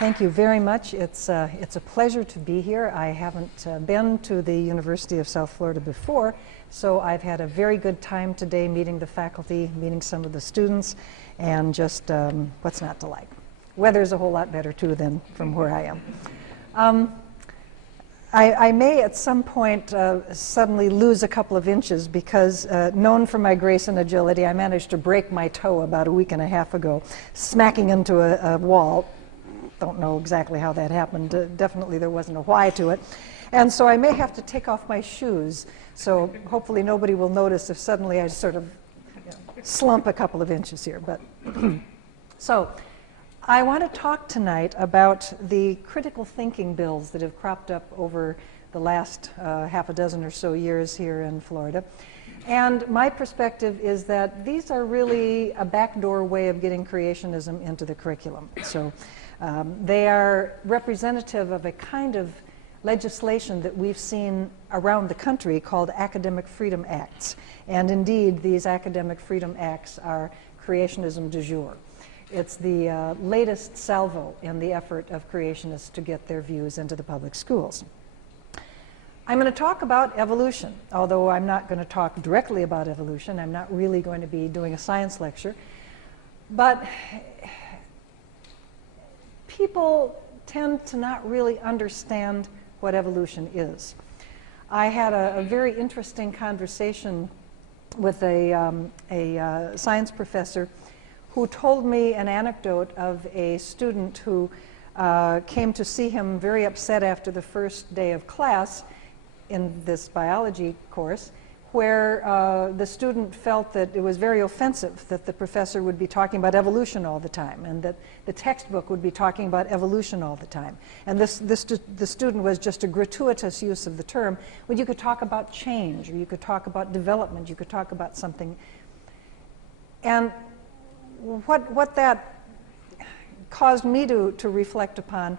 Thank you very much. It's a pleasure to be here. I haven't been to the University of South Florida before, so I've had a very good time today meeting the faculty, meeting some of the students, and just what's not to like. Weather's a whole lot better, too, than from where I am. I may at some point suddenly lose a couple of inches because, known for my grace and agility, I managed to break my toe about a week and a half ago, smacking into a wall. Don't know exactly how that happened. Definitely there wasn't a why to it. And so I may have to take off my shoes. So hopefully nobody will notice if suddenly I sort of slump a couple of inches here. But so I want to talk tonight about the critical thinking bills that have cropped up over the last half a dozen or so years here in Florida. And my perspective is that these are really a backdoor way of getting creationism into the curriculum. So they are representative of a kind of legislation that we've seen around the country called Academic Freedom Acts. And indeed, these Academic Freedom Acts are creationism du jour. It's the latest salvo in the effort of creationists to get their views into the public schools. I'm going to talk about evolution, although I'm not going to talk directly about evolution. I'm not really going to be doing a science lecture. But people tend to not really understand what evolution is. I had a very interesting conversation with a science professor who told me an anecdote of a student who came to see him very upset after the first day of class in this biology course, where the student felt that it was very offensive that the professor would be talking about evolution all the time, and that the textbook would be talking about evolution all the time. And the student was just a gratuitous use of the term, when you could talk about change, or you could talk about development, you could talk about something. And what that caused me to reflect upon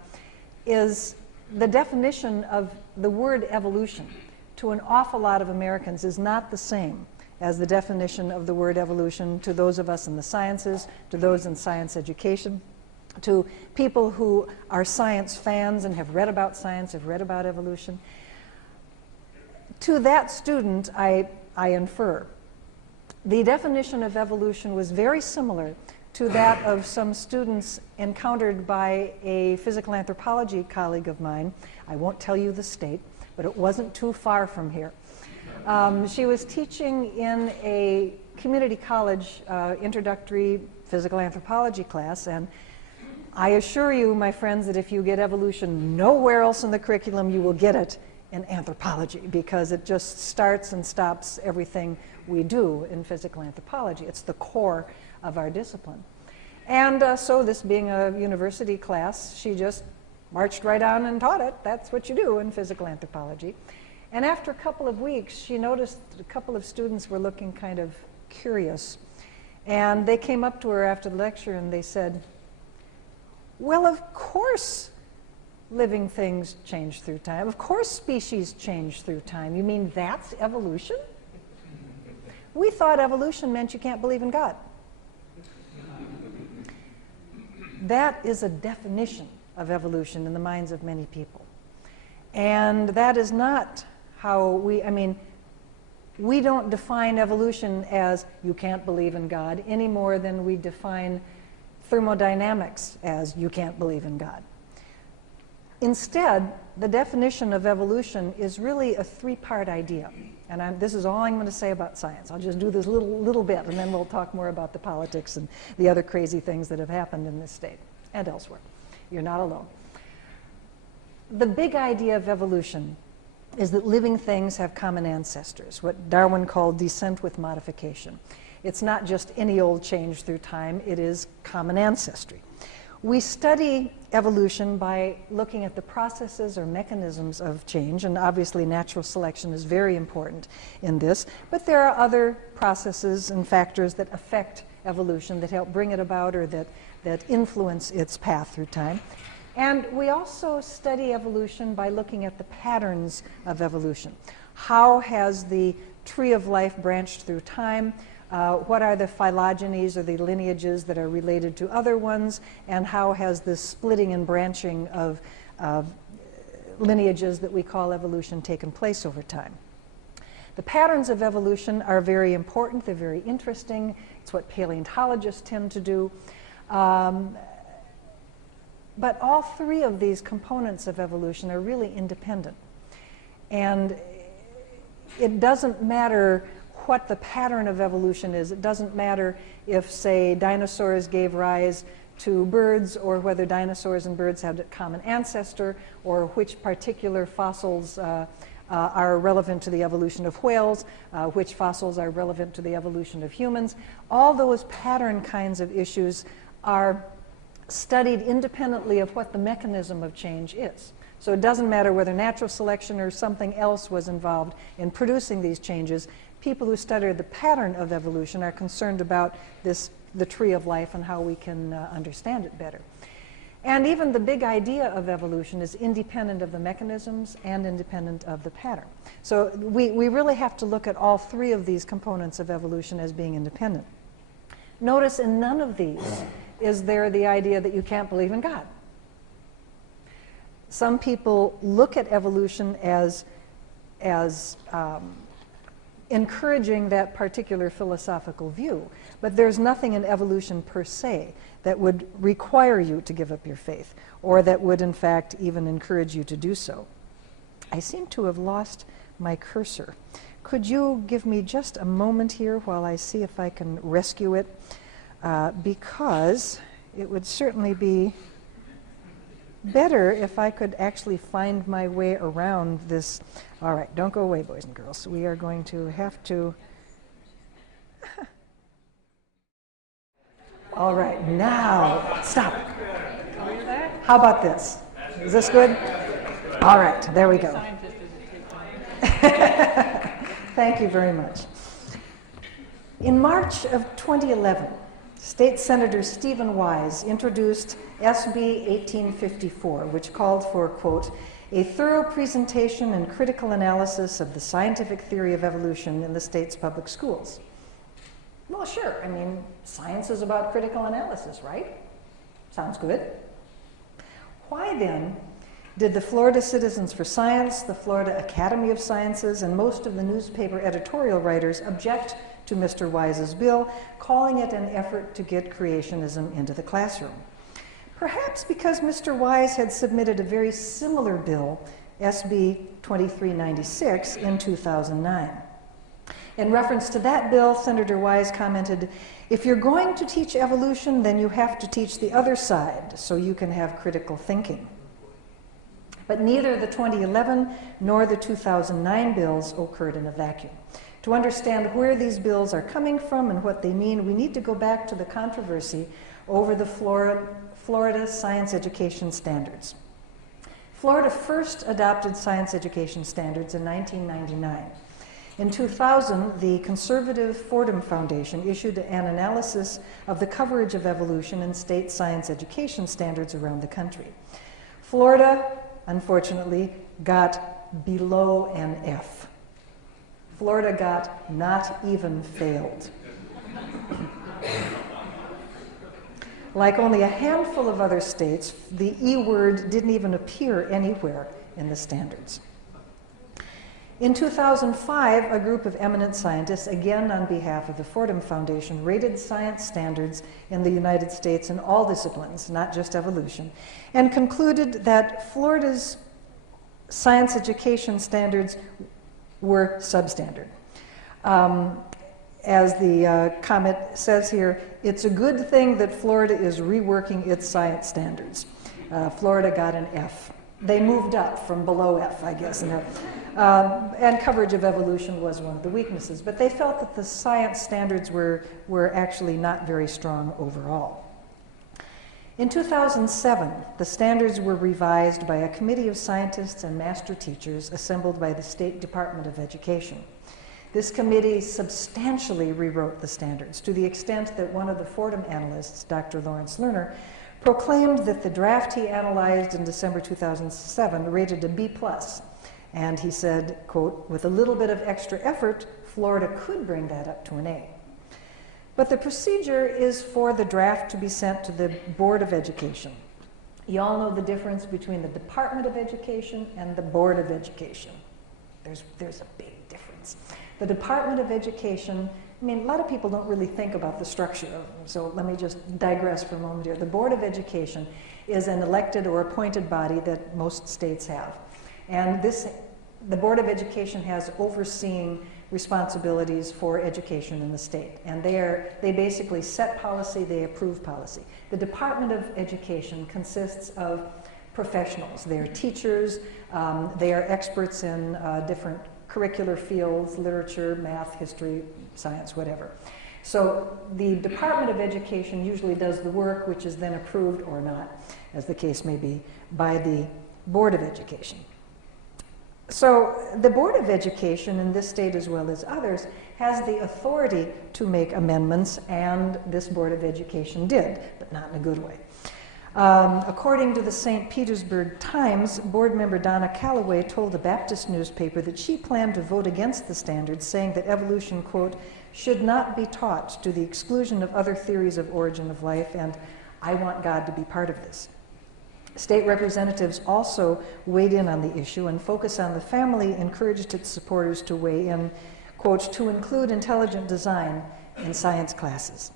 is the definition of the word evolution to an awful lot of Americans is not the same as the definition of the word evolution to those of us in the sciences, to those in science education, to people who are science fans and have read about science, have read about evolution. To that student, I infer the definition of evolution was very similar to that of some students encountered by a physical anthropology colleague of mine. I won't tell you the state, but it wasn't too far from here. She was teaching in a community college introductory physical anthropology class, and I assure you, my friends, that if you get evolution nowhere else in the curriculum, you will get it in anthropology, because it just starts and stops everything we do in physical anthropology. It's the core of our discipline. And so this being a university class, she just marched right on and taught it. That's what you do in physical anthropology. And after a couple of weeks, she noticed a couple of students were looking kind of curious. And they came up to her after the lecture and they said, well, of course living things change through time. Of course species change through time. You mean that's evolution? We thought evolution meant you can't believe in God. That is a definition of evolution in the minds of many people. And that is not how we don't define evolution as you can't believe in God any more than we define thermodynamics as you can't believe in God. Instead, the definition of evolution is really a three-part idea. And this is all I'm going to say about science. I'll just do this little bit, and then we'll talk more about the politics and the other crazy things that have happened in this state and elsewhere. You're not alone. The big idea of evolution is that living things have common ancestors, what Darwin called descent with modification. It's not just any old change through time, it is common ancestry. We study evolution by looking at the processes or mechanisms of change, and obviously natural selection is very important in this, but there are other processes and factors that affect evolution, that help bring it about, or that influence its path through time. And we also study evolution by looking at the patterns of evolution. How has the tree of life branched through time? What are the phylogenies or the lineages that are related to other ones, and how has this splitting and branching of lineages that we call evolution taken place over time? The patterns of evolution are very important. They're very interesting. It's what paleontologists tend to do. But all three of these components of evolution are really independent. And it doesn't matter what the pattern of evolution is. It doesn't matter if, say, dinosaurs gave rise to birds, or whether dinosaurs and birds had a common ancestor, or which particular fossils are relevant to the evolution of whales, which fossils are relevant to the evolution of humans. All those pattern kinds of issues are studied independently of what the mechanism of change is. So it doesn't matter whether natural selection or something else was involved in producing these changes. People who study the pattern of evolution are concerned about the tree of life and how we can understand it better. And even the big idea of evolution is independent of the mechanisms and independent of the pattern. So we really have to look at all three of these components of evolution as being independent. Notice in none of these is there the idea that you can't believe in God. Some people look at evolution as encouraging that particular philosophical view, but there's nothing in evolution per se that would require you to give up your faith, or that would in fact even encourage you to do so. I seem to have lost my cursor. Could you give me just a moment here while I see if I can rescue it? Because it would certainly be better if I could actually find my way around this. All right, don't go away, boys and girls. We are going to have to... All right, now, stop. How about this? Is this good? All right, there we go. Thank you very much. In March of 2011, State Senator Stephen Wise introduced SB 1854, which called for, quote, a thorough presentation and critical analysis of the scientific theory of evolution in the state's public schools. Well, sure. I mean, science is about critical analysis, right? Sounds good. Why then did the Florida Citizens for Science, the Florida Academy of Sciences, and most of the newspaper editorial writers object to Mr. Wise's bill, calling it an effort to get creationism into the classroom? Perhaps because Mr. Wise had submitted a very similar bill, SB 2396, in 2009. In reference to that bill, Senator Wise commented, if you're going to teach evolution, then you have to teach the other side so you can have critical thinking. But neither the 2011 nor the 2009 bills occurred in a vacuum. To understand where these bills are coming from and what they mean, we need to go back to the controversy over the Florida science education standards. Florida first adopted science education standards in 1999. In 2000, the conservative Fordham Foundation issued an analysis of the coverage of evolution in state science education standards around the country. Florida, unfortunately, got below an F. Florida got not even failed. Like only a handful of other states, the E word didn't even appear anywhere in the standards. In 2005, a group of eminent scientists, again on behalf of the Fordham Foundation, rated science standards in the United States in all disciplines, not just evolution, and concluded that Florida's science education standards were substandard. As the comment says here, it's a good thing that Florida is reworking its science standards. Florida got an F. They moved up from below F, I guess. And coverage of evolution was one of the weaknesses. But they felt that the science standards were actually not very strong overall. In 2007, the standards were revised by a committee of scientists and master teachers assembled by the State Department of Education. This committee substantially rewrote the standards to the extent that one of the Fordham analysts, Dr. Lawrence Lerner, proclaimed that the draft he analyzed in December 2007 rated a B+. And he said, quote, with a little bit of extra effort, Florida could bring that up to an A. But the procedure is for the draft to be sent to the Board of Education. You all know the difference between the Department of Education and the Board of Education. There's a big difference. The Department of Education, I mean, a lot of people don't really think about the structure of them, so let me just digress for a moment here. The Board of Education is an elected or appointed body that most states have. And the Board of Education has overseeing responsibilities for education in the state. And they basically set policy, they approve policy. The Department of Education consists of professionals. They are teachers, they are experts in different curricular fields, literature, math, history, science, whatever. So the Department of Education usually does the work, which is then approved or not, as the case may be, by the Board of Education. So the Board of Education, in this state as well as others, has the authority to make amendments, and this Board of Education did, but not in a good way. According to the St. Petersburg Times, board member Donna Calloway told the Baptist newspaper that she planned to vote against the standards, saying that evolution, quote, should not be taught to the exclusion of other theories of origin of life, and I want God to be part of this. State representatives also weighed in on the issue, and Focus on the Family encouraged its supporters to weigh in, quote, to include intelligent design in science classes.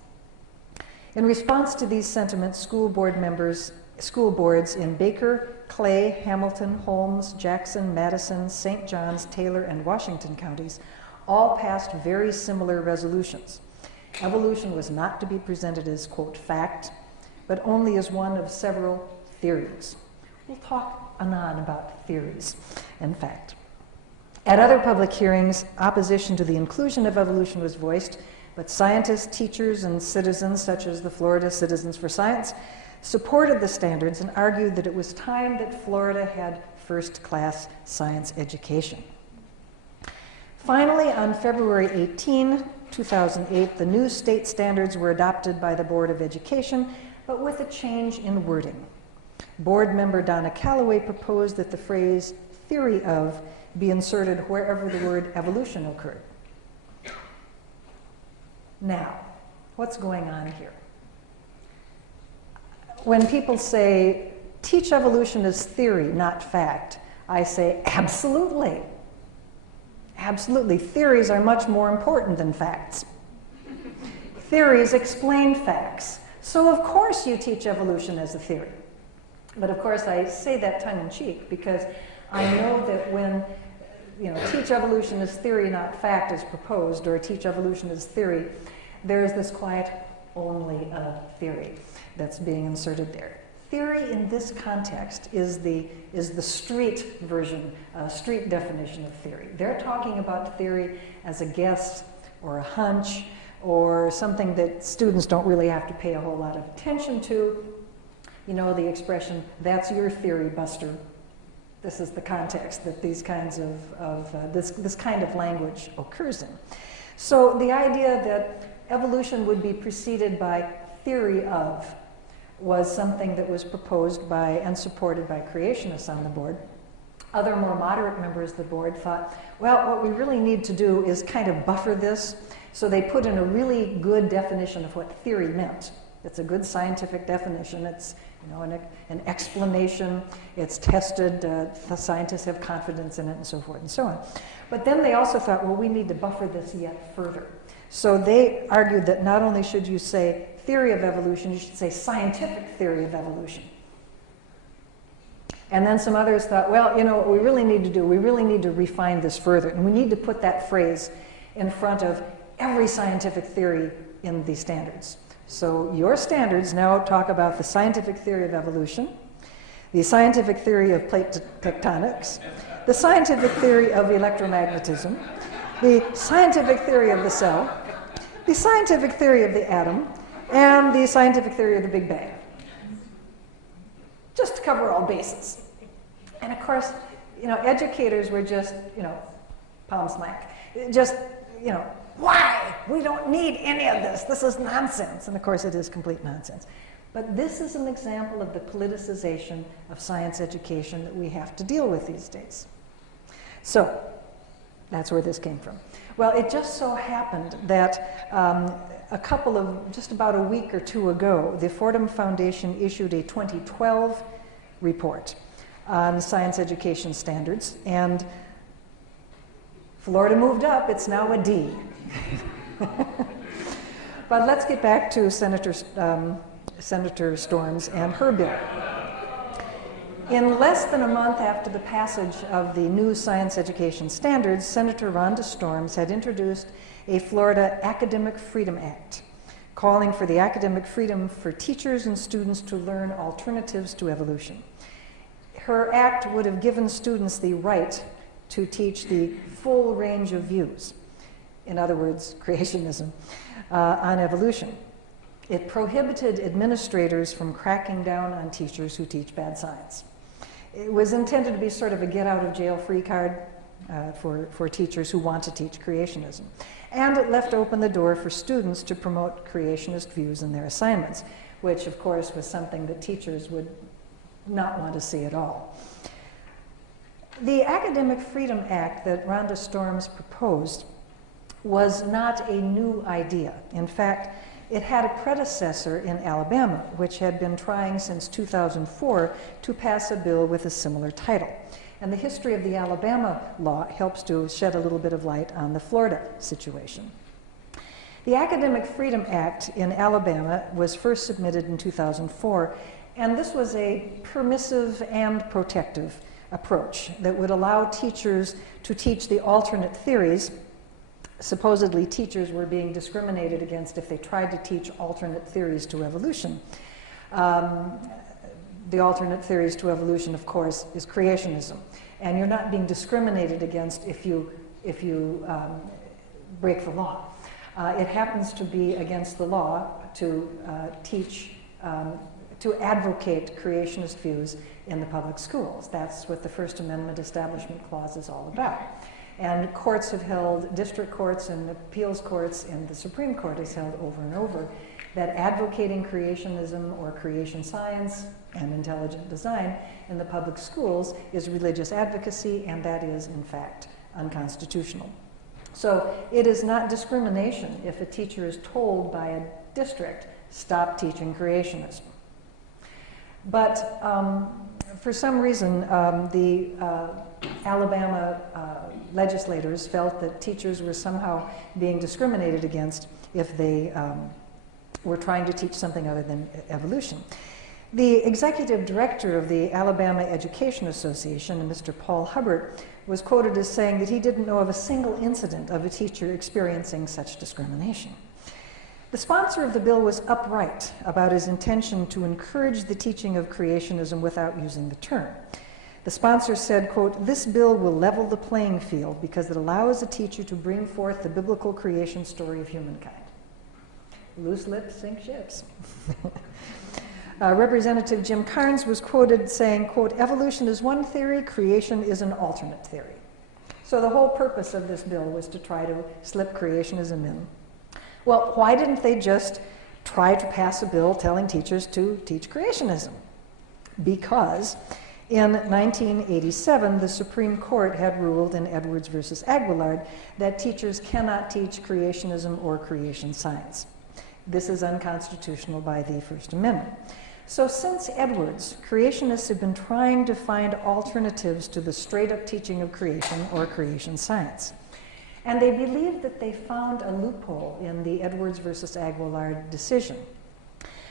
In response to these sentiments, school boards in Baker, Clay, Hamilton, Holmes, Jackson, Madison, St. John's, Taylor, and Washington counties all passed very similar resolutions. Evolution was not to be presented as, quote, fact, but only as one of several theories. We'll talk anon about theories and fact. At other public hearings, opposition to the inclusion of evolution was voiced, but scientists, teachers, and citizens, such as the Florida Citizens for Science, supported the standards and argued that it was time that Florida had first-class science education. Finally, on February 18, 2008, the new state standards were adopted by the Board of Education, but with a change in wording. Board member Donna Calloway proposed that the phrase theory of be inserted wherever the word evolution occurred. Now, what's going on here? When people say, teach evolution as theory, not fact, I say, absolutely. Absolutely. Theories are much more important than facts. Theories explain facts. So of course you teach evolution as a theory. But of course I say that tongue-in-cheek because I know that when teach evolution as theory, not fact is proposed, or teach evolution as theory, there's this quiet, only a theory that's being inserted there. Theory in this context is the street version, street definition of theory. They're talking about theory as a guess or a hunch or something that students don't really have to pay a whole lot of attention to. You know the expression, that's your theory, Buster. This is the context that these kinds of this kind of language occurs in. So the idea that evolution would be preceded by theory of was something that was proposed by and supported by creationists on the board. Other more moderate members of the board thought, well, what we really need to do is kind of buffer this. So they put in a really good definition of what theory meant. It's a good scientific definition. It's an explanation. It's tested. The scientists have confidence in it, and so forth and so on. But then they also thought, well, we need to buffer this yet further. So they argued that not only should you say theory of evolution, you should say scientific theory of evolution. And then some others thought, well, what we really need to do, we really need to refine this further. And we need to put that phrase in front of every scientific theory in the standards. So your standards now talk about the scientific theory of evolution, the scientific theory of plate tectonics, the scientific theory of electromagnetism, the scientific theory of the cell, the scientific theory of the atom, and the scientific theory of the Big Bang. Just to cover all bases. And of course, educators were just, palm smack. Just, why? We don't need any of this. This is nonsense. And of course, it is complete nonsense. But this is an example of the politicization of science education that we have to deal with these days. So, That's where this came from. Well, it just so happened that just about a week or two ago, the Fordham Foundation issued a 2012 report on science education standards, and Florida moved up. It's now a D. But let's get back to Senator Storms and her bill. In less than a month after the passage of the new science education standards, Senator Rhonda Storms had introduced a Florida Academic Freedom Act, calling for the academic freedom for teachers and students to learn alternatives to evolution. Her act would have given students the right to teach the full range of views, in other words, creationism, on evolution. It prohibited administrators from cracking down on teachers who teach bad science. It was intended to be sort of a get-out-of-jail-free card for teachers who want to teach creationism. And it left open the door for students to promote creationist views in their assignments, which, of course, was something that teachers would not want to see at all. The Academic Freedom Act that Rhonda Storms proposed was not a new idea. In fact, it had a predecessor in Alabama, which had been trying since 2004 to pass a bill with a similar title. And the history of the Alabama law helps to shed a little bit of light on the Florida situation. The Academic Freedom Act in Alabama was first submitted in 2004, and this was a permissive and protective approach that would allow teachers to teach the alternate theories. Supposedly, teachers were being discriminated against if they tried to teach alternate theories to evolution. The alternate theories to evolution, of course, is creationism. And you're not being discriminated against if you break the law. It happens to be against the law to to advocate creationist views in the public schools. That's what the First Amendment Establishment Clause is all about. And courts have held, district courts and appeals courts and the Supreme Court has held over and over that advocating creationism or creation science and intelligent design in the public schools is religious advocacy, and that is, in fact, unconstitutional. So it is not discrimination if a teacher is told by a district, stop teaching creationism. But for some reason, the Alabama legislators felt that teachers were somehow being discriminated against if they were trying to teach something other than evolution. The executive director of the Alabama Education Association, Mr. Paul Hubbard, was quoted as saying that he didn't know of a single incident of a teacher experiencing such discrimination. The sponsor of the bill was upright about his intention to encourage the teaching of creationism without using the term. The sponsor said, quote, "This bill will level the playing field because it allows a teacher to bring forth the biblical creation story of humankind." Loose lips sink ships. Representative Jim Carnes was quoted saying, quote, "Evolution is one theory, creation is an alternate theory." So the whole purpose of this bill was to try to slip creationism in. Well, why didn't they just try to pass a bill telling teachers to teach creationism? Because in 1987, the Supreme Court had ruled in Edwards versus Aguillard that teachers cannot teach creationism or creation science. This is unconstitutional by the First Amendment. So since Edwards, creationists have been trying to find alternatives to the straight-up teaching of creation or creation science. And they believe that they found a loophole in the Edwards versus Aguillard decision.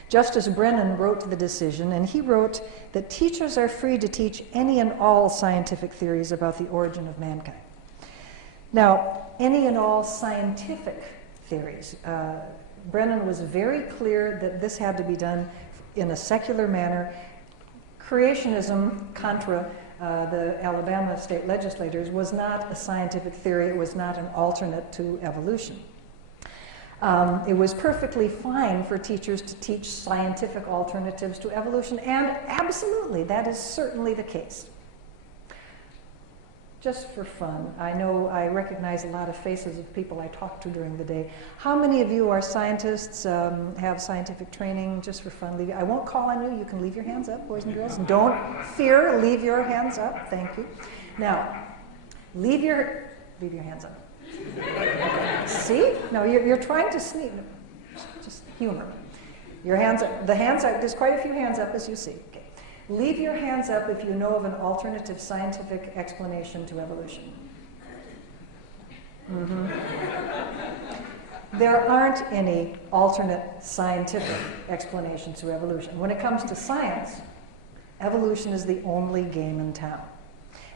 Justice Brennan wrote the decision, and he wrote that teachers are free to teach any and all scientific theories about the origin of mankind. Now, any and all scientific theories. Brennan was very clear that this had to be done in a secular manner. Creationism, contra the Alabama state legislators, was not a scientific theory. It was not an alternate to evolution. It was perfectly fine for teachers to teach scientific alternatives to evolution, and absolutely, that is certainly the case. Just for fun, I recognize a lot of faces of people I talk to during the day. How many of you are scientists, have scientific training? Just for fun, I won't call on you. You can leave your hands up, boys and girls. Don't fear, leave your hands up. Thank you. Now, leave your Leave your hands up. See? No, you're trying to sneak. Just humor. Your hands up. The hands up. There's quite a few hands up, as you see. Okay. Leave your hands up if you know of an alternative scientific explanation to evolution. Mm-hmm. There aren't any alternate scientific explanations to evolution. When it comes to science, evolution is the only game in town.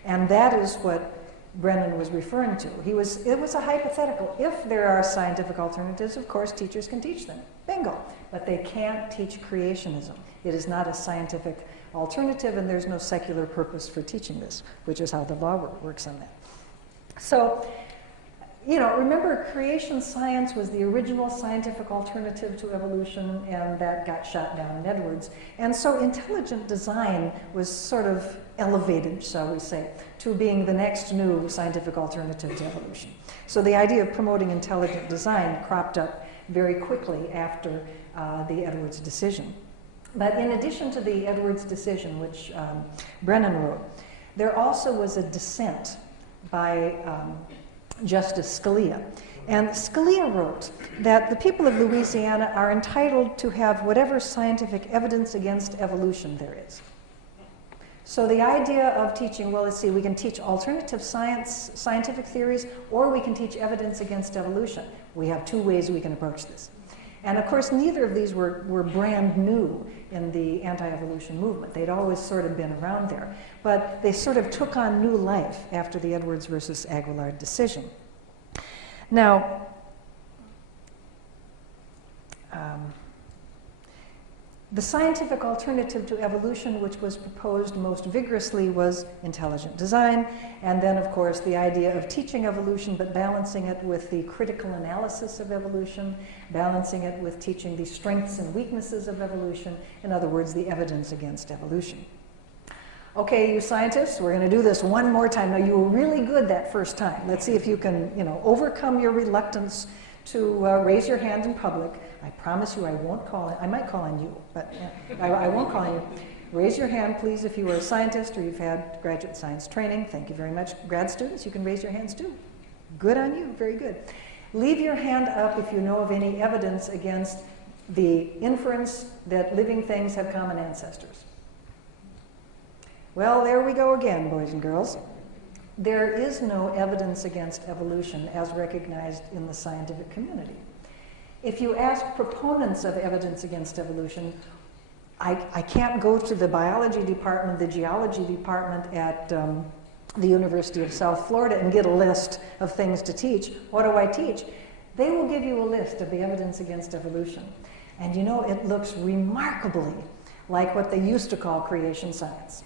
And that is what Brennan was referring to. It was a hypothetical. If there are scientific alternatives, of course, teachers can teach them. Bingo. But they can't teach creationism. It is not a scientific alternative, and there's no secular purpose for teaching this, which is how the law works on that. So, remember, creation science was the original scientific alternative to evolution, and that got shot down in Edwards. And so intelligent design was sort of elevated, shall we say, to being the next new scientific alternative to evolution. So the idea of promoting intelligent design cropped up very quickly after the Edwards decision. But in addition to the Edwards decision, which Brennan wrote, there also was a dissent by Justice Scalia. And Scalia wrote that the people of Louisiana are entitled to have whatever scientific evidence against evolution there is. So the idea of teaching, well, let's see, we can teach alternative scientific theories, or we can teach evidence against evolution. We have two ways we can approach this. And of course, neither of these were brand new in the anti-evolution movement. They'd always sort of been around there. But they sort of took on new life after the Edwards versus Aguilar decision. Now, the scientific alternative to evolution, which was proposed most vigorously, was intelligent design. And then, of course, the idea of teaching evolution, but balancing it with the critical analysis of evolution, balancing it with teaching the strengths and weaknesses of evolution. In other words, the evidence against evolution. Okay, you scientists, we're going to do this one more time. Now, you were really good that first time. Let's see if you can, overcome your reluctance to raise your hand in public. I promise you I won't call I might call on you, but I won't call on you. Raise your hand, please, if you are a scientist or you've had graduate science training. Thank you very much. Grad students, you can raise your hands too. Good on you, very good. Leave your hand up if you know of any evidence against the inference that living things have common ancestors. Well, there we go again, boys and girls. There is no evidence against evolution as recognized in the scientific community. If you ask proponents of evidence against evolution, I can't go to the biology department, the geology department at the University of South Florida and get a list of things to teach. What do I teach? They will give you a list of the evidence against evolution. And it looks remarkably like what they used to call creation science.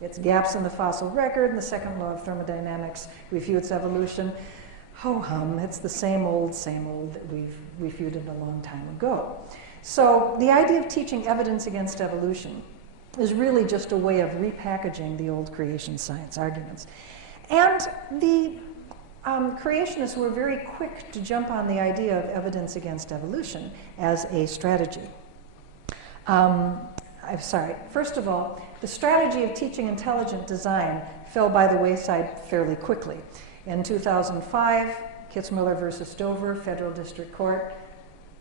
It's gaps in the fossil record, and the second law of thermodynamics refutes evolution. Ho-hum, it's the same old that we've refuted a long time ago. So the idea of teaching evidence against evolution is really just a way of repackaging the old creation science arguments. And the creationists were very quick to jump on the idea of evidence against evolution as a strategy. First of all, the strategy of teaching intelligent design fell by the wayside fairly quickly. In 2005, Kitzmiller versus Dover, Federal District Court.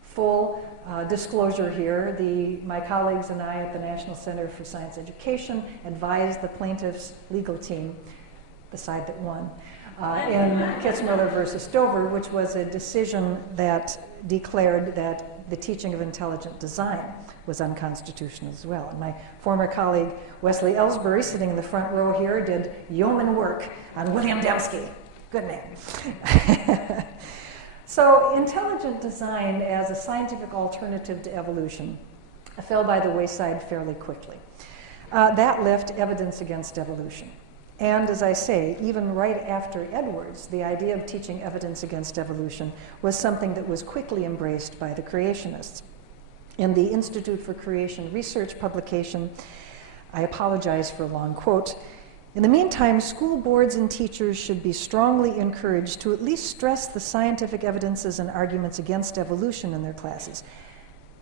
Full disclosure here, my colleagues and I at the National Center for Science Education advised the plaintiff's legal team, the side that won, in Kitzmiller versus Dover, which was a decision that declared that the teaching of intelligent design was unconstitutional as well. And my former colleague, Wesley Ellsbury, sitting in the front row here, did yeoman work on William Dembski. Good man. So intelligent design as a scientific alternative to evolution fell by the wayside fairly quickly. That left evidence against evolution. And as I say, even right after Edwards, the idea of teaching evidence against evolution was something that was quickly embraced by the creationists. In the Institute for Creation Research publication, I apologize for a long quote, "In the meantime, school boards and teachers should be strongly encouraged to at least stress the scientific evidences and arguments against evolution in their classes.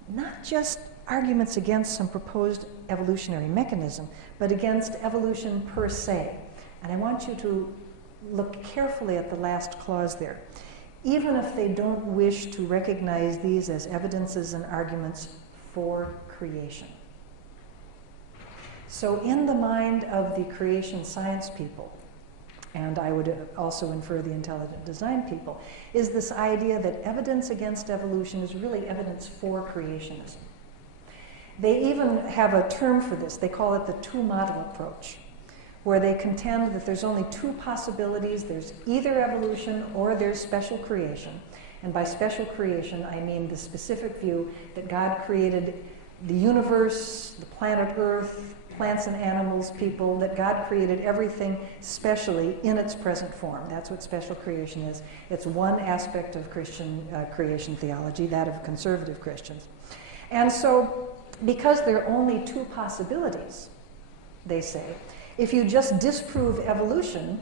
Not just arguments against some proposed evolutionary mechanism, but against evolution per se." And I want you to look carefully at the last clause there. Even if they don't wish to recognize these as evidences and arguments for creation. So in the mind of the creation science people, and I would also infer the intelligent design people, is this idea that evidence against evolution is really evidence for creationism. They even have a term for this. They call it the two-model approach, where they contend that there's only two possibilities. There's either evolution or there's special creation. And by special creation, I mean the specific view that God created the universe, the planet Earth, plants and animals, people, that God created everything specially in its present form. That's what special creation is. It's one aspect of Christian creation theology, that of conservative Christians. And so, because there are only two possibilities, they say, if you just disprove evolution,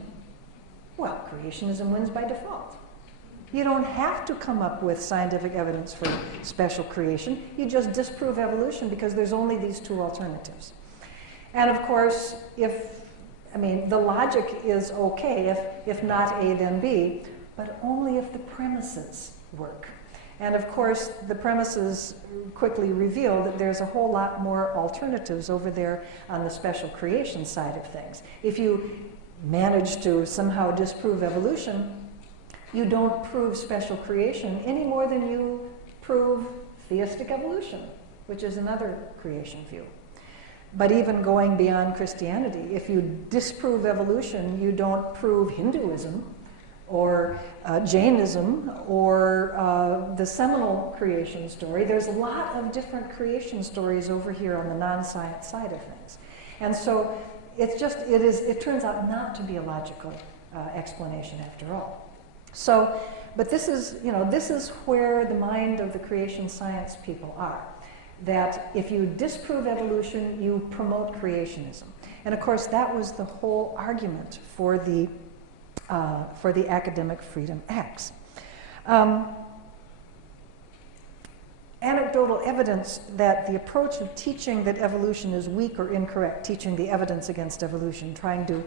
well, creationism wins by default. You don't have to come up with scientific evidence for special creation. You just disprove evolution because there's only these two alternatives. And of course, the logic is okay, if not A, then B, but only if the premises work. And of course, the premises quickly reveal that there's a whole lot more alternatives over there on the special creation side of things. If you manage to somehow disprove evolution, you don't prove special creation any more than you prove theistic evolution, which is another creation view. But even going beyond Christianity, if you disprove evolution, you don't prove Hinduism or Jainism or the seminal creation story. There's a lot of different creation stories over here on the non-science side of things. And so it turns out not to be a logical explanation after all. So, but this is where the mind of the creation science people are. That if you disprove evolution, you promote creationism. And of course, that was the whole argument for the Academic Freedom Acts. Anecdotal evidence that the approach of teaching that evolution is weak or incorrect, teaching the evidence against evolution, trying to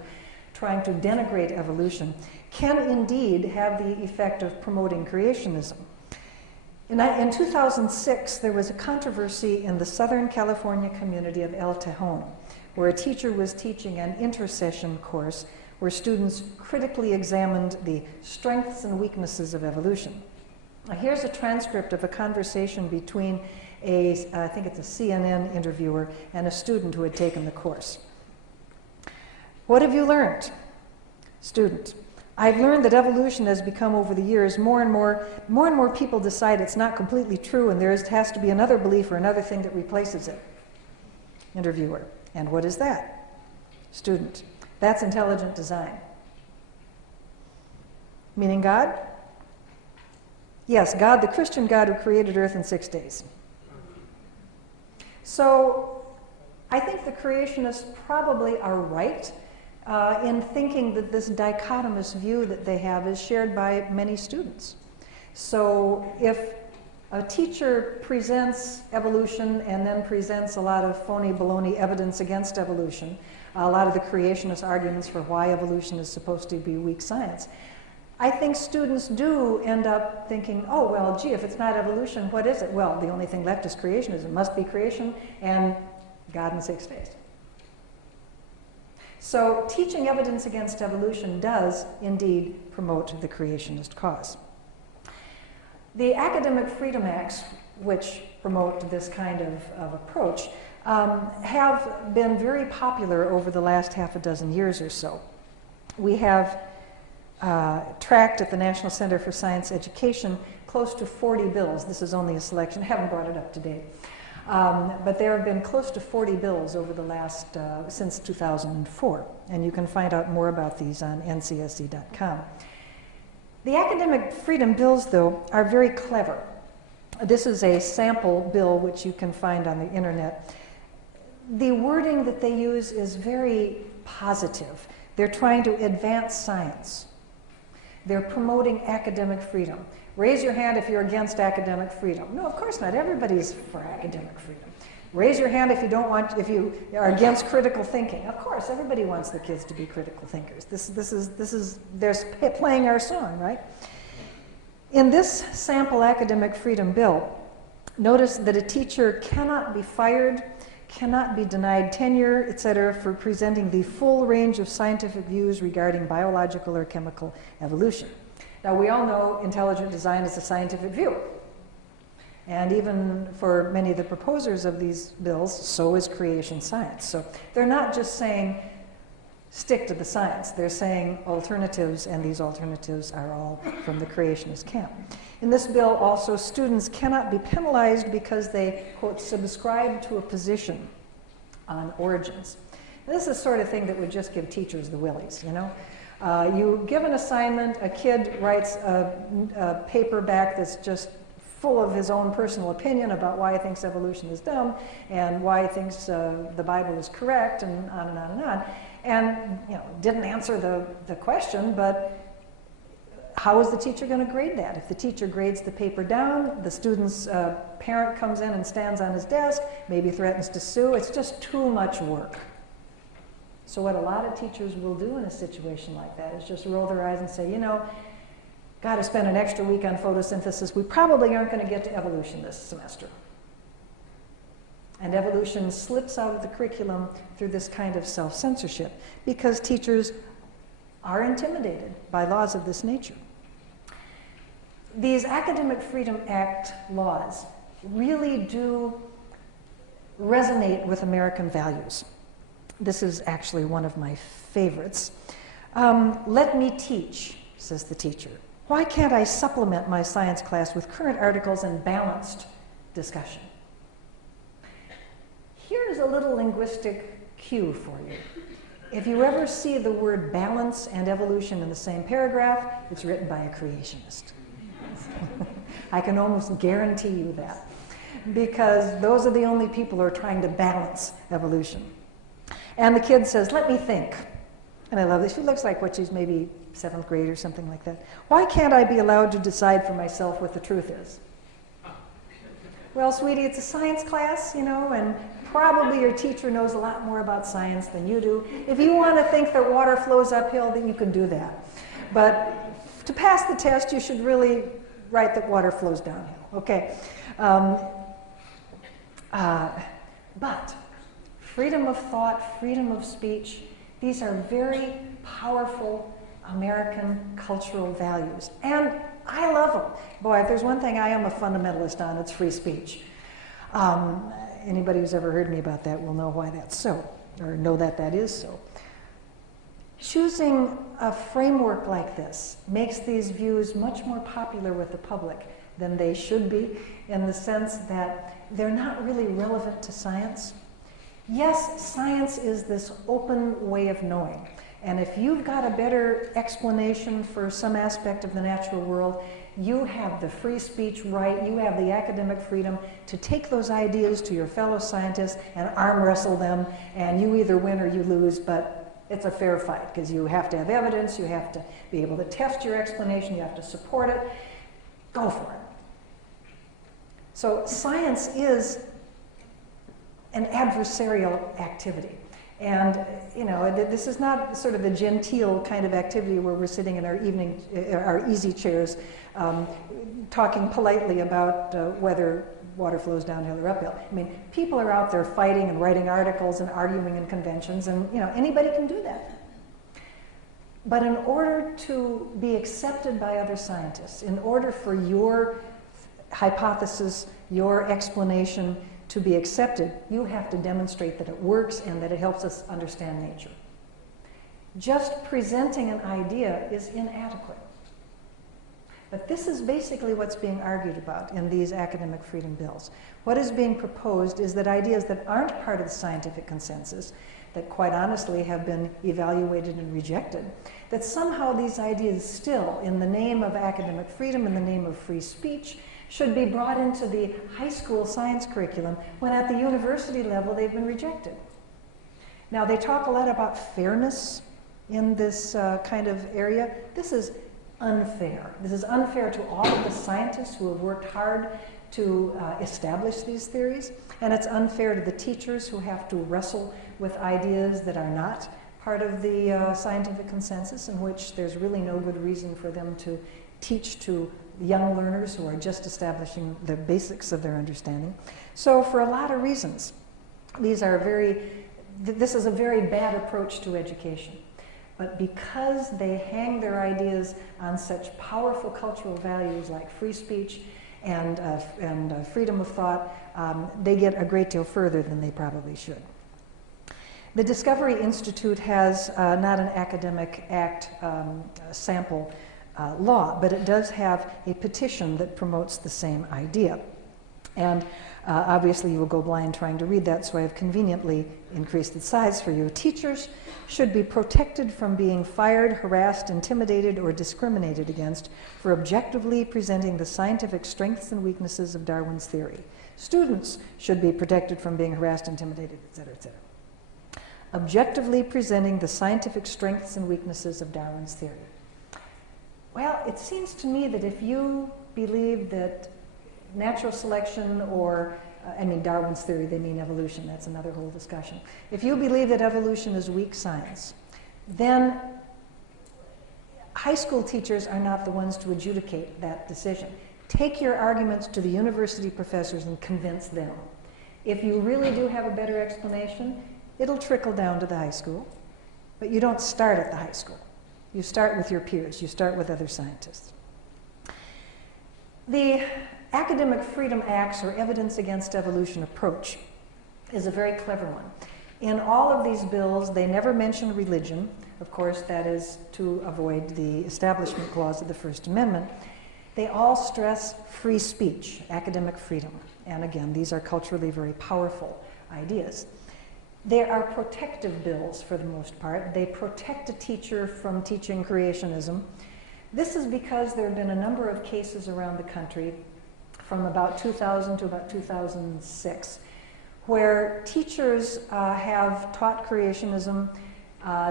denigrate evolution, can indeed have the effect of promoting creationism. In 2006, there was a controversy in the Southern California community of El Tejon, where a teacher was teaching an intercession course where students critically examined the strengths and weaknesses of evolution. Now, here's a transcript of a conversation between I think it's a CNN interviewer and a student who had taken the course. What have you learned? Student: I've learned that evolution has become, over the years, more and more people decide it's not completely true and there has to be another belief or another thing that replaces it. Interviewer: and what is that? Student: that's intelligent design. Meaning God? Yes, God, the Christian God who created Earth in 6 days. So I think the creationists probably are right in thinking that this dichotomous view that they have is shared by many students. So if a teacher presents evolution and then presents a lot of phony baloney evidence against evolution, a lot of the creationist arguments for why evolution is supposed to be weak science, I think students do end up thinking, oh, well, gee, if it's not evolution, what is it? Well, the only thing left is creationism. It must be creation and God in 6 days. So teaching evidence against evolution does indeed promote the creationist cause. The Academic Freedom Acts, which promote this kind of approach, have been very popular over the last half a dozen years or so. We have tracked at the National Center for Science Education close to 40 bills. This is only a selection. I haven't brought it up to date. But there have been close to 40 bills over the last, since 2004. And you can find out more about these on ncsc.com. The academic freedom bills, though, are very clever. This is a sample bill which you can find on the internet. The wording that they use is very positive. They're trying to advance science. They're promoting academic freedom. Raise your hand if you're against academic freedom. No, of course not. Everybody's for academic freedom. Raise your hand if you don't want, if you are against critical thinking. Of course, everybody wants the kids to be critical thinkers. They're playing our song, right? In this sample academic freedom bill, notice that a teacher cannot be fired, cannot be denied tenure, etc., for presenting the full range of scientific views regarding biological or chemical evolution. Now, we all know intelligent design is a scientific view. And even for many of the proposers of these bills, so is creation science. So they're not just saying, stick to the science. They're saying alternatives, and these alternatives are all from the creationist camp. In this bill, also, students cannot be penalized because they, quote, subscribe to a position on origins. This is the sort of thing that would just give teachers the willies, you know? You give an assignment, a kid writes a paper back that's just full of his own personal opinion about why he thinks evolution is dumb and why he thinks the Bible is correct, and on and on and on. And, you know, didn't answer the question, but how is the teacher going to grade that? If the teacher grades the paper down, the student's parent comes in and stands on his desk, maybe threatens to sue, it's just too much work. So what a lot of teachers will do in a situation like that is just roll their eyes and say, you know, got to spend an extra week on photosynthesis. We probably aren't going to get to evolution this semester. And evolution slips out of the curriculum through this kind of self-censorship because teachers are intimidated by laws of this nature. These Academic Freedom Act laws really do resonate with American values. This is actually one of my favorites. Let me teach, says the teacher. Why can't I supplement my science class with current articles and balanced discussion? Here's a little linguistic cue for you. If you ever see the word balance and evolution in the same paragraph, it's written by a creationist. I can almost guarantee you that, because those are the only people who are trying to balance evolution. And the kid says, let me think. And I love this. She looks like what she's maybe 7th grade or something like that. Why can't I be allowed to decide for myself what the truth is? Well, sweetie, it's a science class, you know, and probably your teacher knows a lot more about science than you do. If you want to think that water flows uphill, then you can do that. But to pass the test, you should really write that water flows downhill. Okay. But freedom of thought, freedom of speech, these are very powerful American cultural values. And I love them. Boy, if there's one thing I am a fundamentalist on, it's free speech. Anybody who's ever heard me about that will know why that's so, or know that that is so. Choosing a framework like this makes these views much more popular with the public than they should be, in the sense that they're not really relevant to science. Yes, science is this open way of knowing. And if you've got a better explanation for some aspect of the natural world, you have the free speech right, you have the academic freedom to take those ideas to your fellow scientists and arm wrestle them, and you either win or you lose, but it's a fair fight, because you have to have evidence, you have to be able to test your explanation, you have to support it. Go for it. So science is an adversarial activity. And, you know, this is not sort of the genteel kind of activity where we're sitting in our easy chairs talking politely about whether water flows downhill or uphill. I mean, people are out there fighting and writing articles and arguing in conventions, and, you know, anybody can do that. But in order to be accepted by other scientists, in order for your hypothesis, your explanation to be accepted, you have to demonstrate that it works and that it helps us understand nature. Just presenting an idea is inadequate. But this is basically what's being argued about in these academic freedom bills. What is being proposed is that ideas that aren't part of the scientific consensus, that quite honestly have been evaluated and rejected, that somehow these ideas still, in the name of academic freedom, in the name of free speech, should be brought into the high school science curriculum when at the university level they've been rejected. Now, they talk a lot about fairness in this kind of area. This is unfair. This is unfair to all of the scientists who have worked hard to establish these theories, and it's unfair to the teachers who have to wrestle with ideas that are not part of the scientific consensus, in which there's really no good reason for them to teach to young learners who are just establishing the basics of their understanding. So for a lot of reasons, this is a very bad approach to education. But because they hang their ideas on such powerful cultural values like free speech and freedom of thought, they get a great deal further than they probably should. The Discovery Institute has not an academic act sample law, but it does have a petition that promotes the same idea. And obviously you will go blind trying to read that, so I have conveniently increased its size for you. Teachers should be protected from being fired, harassed, intimidated, or discriminated against for objectively presenting the scientific strengths and weaknesses of Darwin's theory. Students should be protected from being harassed, intimidated, etc., etc. Objectively presenting the scientific strengths and weaknesses of Darwin's theory. Well, it seems to me that if you believe that natural selection or, Darwin's theory, they mean evolution, that's another whole discussion. If you believe that evolution is weak science, then high school teachers are not the ones to adjudicate that decision. Take your arguments to the university professors and convince them. If you really do have a better explanation, it'll trickle down to the high school, but you don't start at the high school. You start with your peers, you start with other scientists. The Academic Freedom Acts, or Evidence Against Evolution approach, is a very clever one. In all of these bills, they never mention religion. Of course, that is to avoid the Establishment Clause of the First Amendment. They all stress free speech, academic freedom. And again, these are culturally very powerful ideas. They are protective bills for the most part. They protect a teacher from teaching creationism. This is because there have been a number of cases around the country from about 2000 to about 2006 where teachers have taught creationism.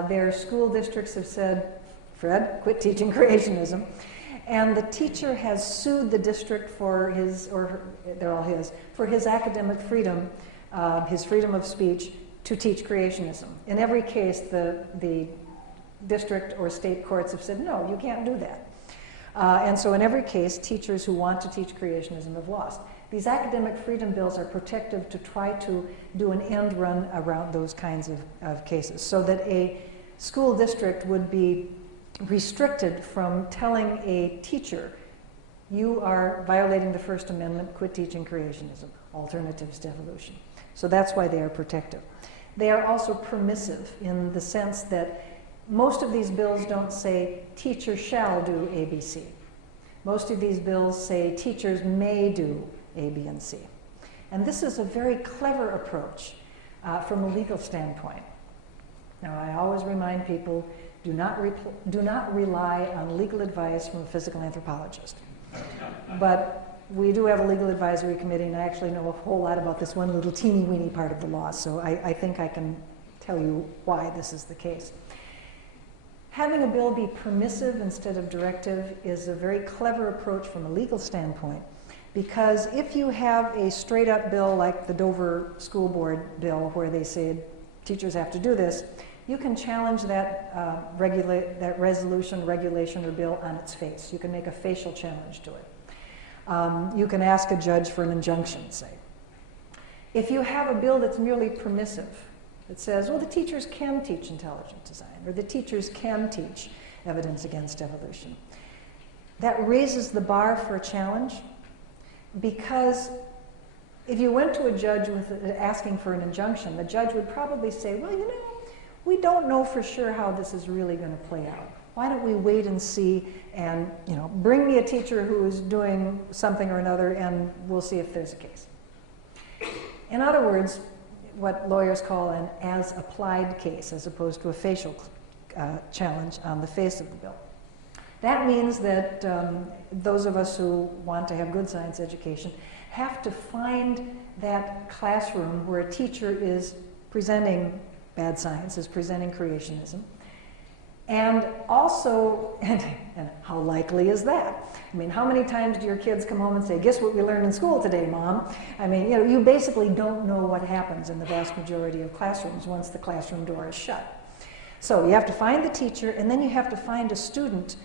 Their school districts have said, Fred, quit teaching creationism. And the teacher has sued the district for his, or her, they're all his, for his academic freedom, his freedom of speech to teach creationism. In every case, the district or state courts have said, no, you can't do that. And so in every case, teachers who want to teach creationism have lost. These academic freedom bills are protective to try to do an end run around those kinds of cases, so that a school district would be restricted from telling a teacher, you are violating the First Amendment, quit teaching creationism, alternatives to evolution. So that's why they are protective. They are also permissive in the sense that most of these bills don't say teachers shall do A, B, C. Most of these bills say teachers may do A, B, and C. And this is a very clever approach from a legal standpoint. Now, I always remind people, do not rely on legal advice from a physical anthropologist. But we do have a legal advisory committee, and I actually know a whole lot about this one little teeny-weeny part of the law, so I think I can tell you why this is the case. Having a bill be permissive instead of directive is a very clever approach from a legal standpoint, because if you have a straight-up bill like the Dover School Board bill where they say teachers have to do this, you can challenge that, that resolution, regulation, or bill on its face. You can make a facial challenge to it. You can ask a judge for an injunction, say. If you have a bill that's merely permissive, it says, well, the teachers can teach intelligent design, or the teachers can teach evidence against evolution. That raises the bar for a challenge, because if you went to a judge with asking for an injunction, the judge would probably say, well, you know, we don't know for sure how this is really going to play out. Why don't we wait and see, and bring me a teacher who is doing something or another, and we'll see if there's a case. In other words, what lawyers call an as-applied case, as opposed to a facial challenge on the face of the bill. That means that those of us who want to have good science education have to find that classroom where a teacher is presenting bad science, is presenting creationism, And also, and how likely is that? I mean, how many times do your kids come home and say, guess what we learned in school today, Mom? I mean, you know, you basically don't know what happens in the vast majority of classrooms once the classroom door is shut. So you have to find the teacher, and then you have to find a student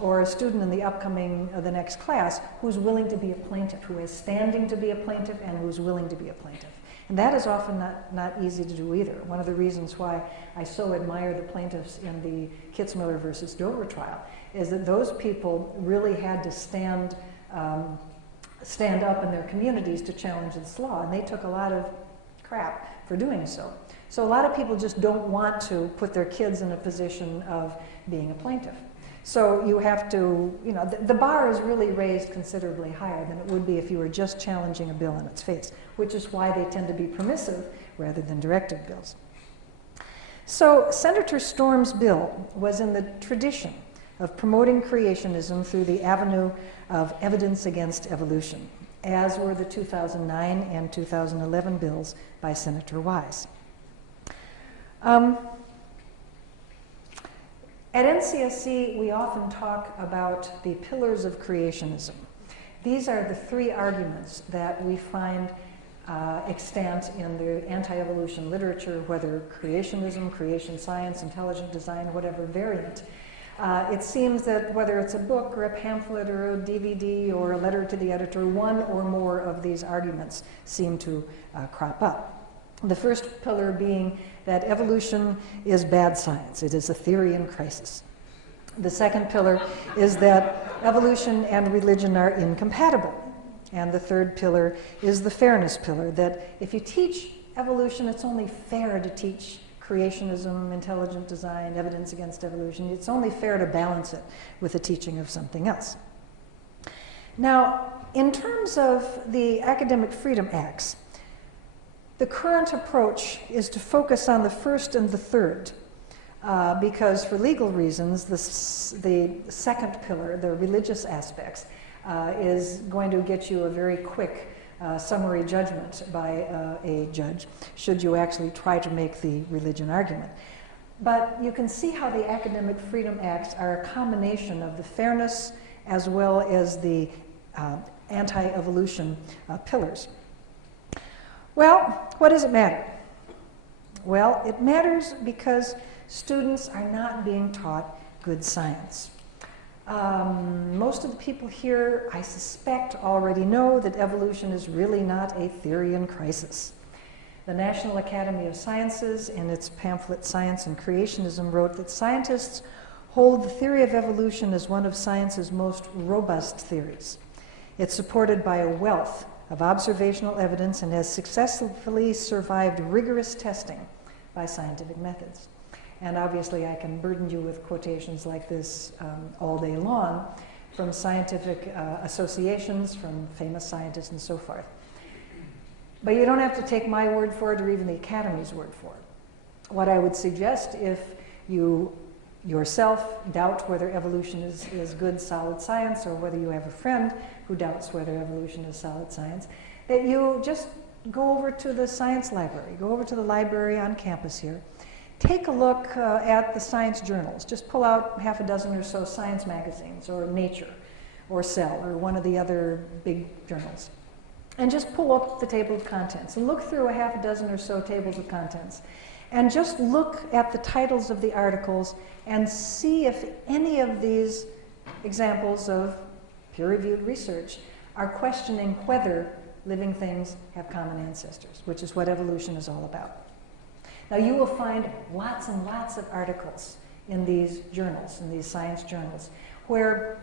or a student in the upcoming, the next class, who's willing to be a plaintiff, who is standing to be a plaintiff and who's willing to be a plaintiff. And that is often not easy to do either. One of the reasons why I so admire the plaintiffs in the Kitzmiller versus Dover trial is that those people really had to stand up in their communities to challenge this law, and they took a lot of crap for doing so. So a lot of people just don't want to put their kids in a position of being a plaintiff. So you have to, you know, the bar is really raised considerably higher than it would be if you were just challenging a bill in its face, which is why they tend to be permissive rather than directive bills. So Senator Storm's bill was in the tradition of promoting creationism through the avenue of evidence against evolution, as were the 2009 and 2011 bills by Senator Wise. At NCSC, we often talk about the pillars of creationism. These are the three arguments that we find extant in the anti-evolution literature, whether creationism, creation science, intelligent design, whatever variant. It seems that whether it's a book or a pamphlet or a DVD or a letter to the editor, one or more of these arguments seem to crop up. The first pillar being that evolution is bad science. It is a theory in crisis. The second pillar is that evolution and religion are incompatible. And the third pillar is the fairness pillar, that if you teach evolution, it's only fair to teach creationism, intelligent design, evidence against evolution. It's only fair to balance it with the teaching of something else. Now, in terms of the Academic Freedom Acts, the current approach is to focus on the first and the third, because for legal reasons, the second pillar, the religious aspects, is going to get you a very quick summary judgment by a judge, should you actually try to make the religion argument. But you can see how the Academic Freedom Acts are a combination of the fairness as well as the anti-evolution pillars. Well, what does it matter? Well, it matters because students are not being taught good science. Most of the people here, I suspect, already know that evolution is really not a theory in crisis. The National Academy of Sciences, in its pamphlet Science and Creationism, wrote that scientists hold the theory of evolution as one of science's most robust theories. It's supported by a wealth of observational evidence and has successfully survived rigorous testing by scientific methods. And obviously I can burden you with quotations like this all day long from scientific associations, from famous scientists and so forth. But you don't have to take my word for it or even the Academy's word for it. What I would suggest, if you yourself doubt whether evolution is good, solid science, or whether you have a friend who doubts whether evolution is solid science, that you just go over to the science library, go over to the library on campus here, take a look at the science journals. Just pull out half a dozen or so science magazines, or Nature, or Cell, or one of the other big journals. And just pull up the table of contents and look through a half a dozen or so tables of contents. And just look at the titles of the articles and see if any of these examples of peer-reviewed research are questioning whether living things have common ancestors, which is what evolution is all about. Now, you will find lots and lots of articles in these journals, in these science journals, where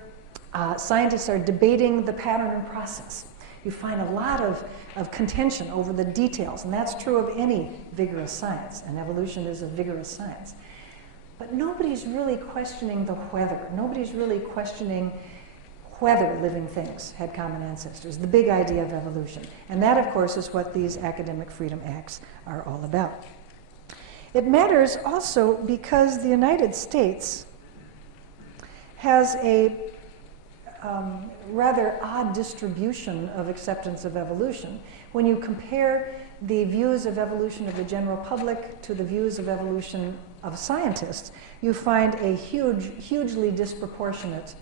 scientists are debating the pattern and process. You find a lot of contention over the details, and that's true of any vigorous science, and evolution is a vigorous science. But nobody's really questioning the whether. Nobody's really questioning whether living things had common ancestors, the big idea of evolution. And that, of course, is what these Academic Freedom Acts are all about. It matters also because the United States has a rather odd distribution of acceptance of evolution. When you compare the views of evolution of the general public to the views of evolution of scientists, you find a hugely disproportionate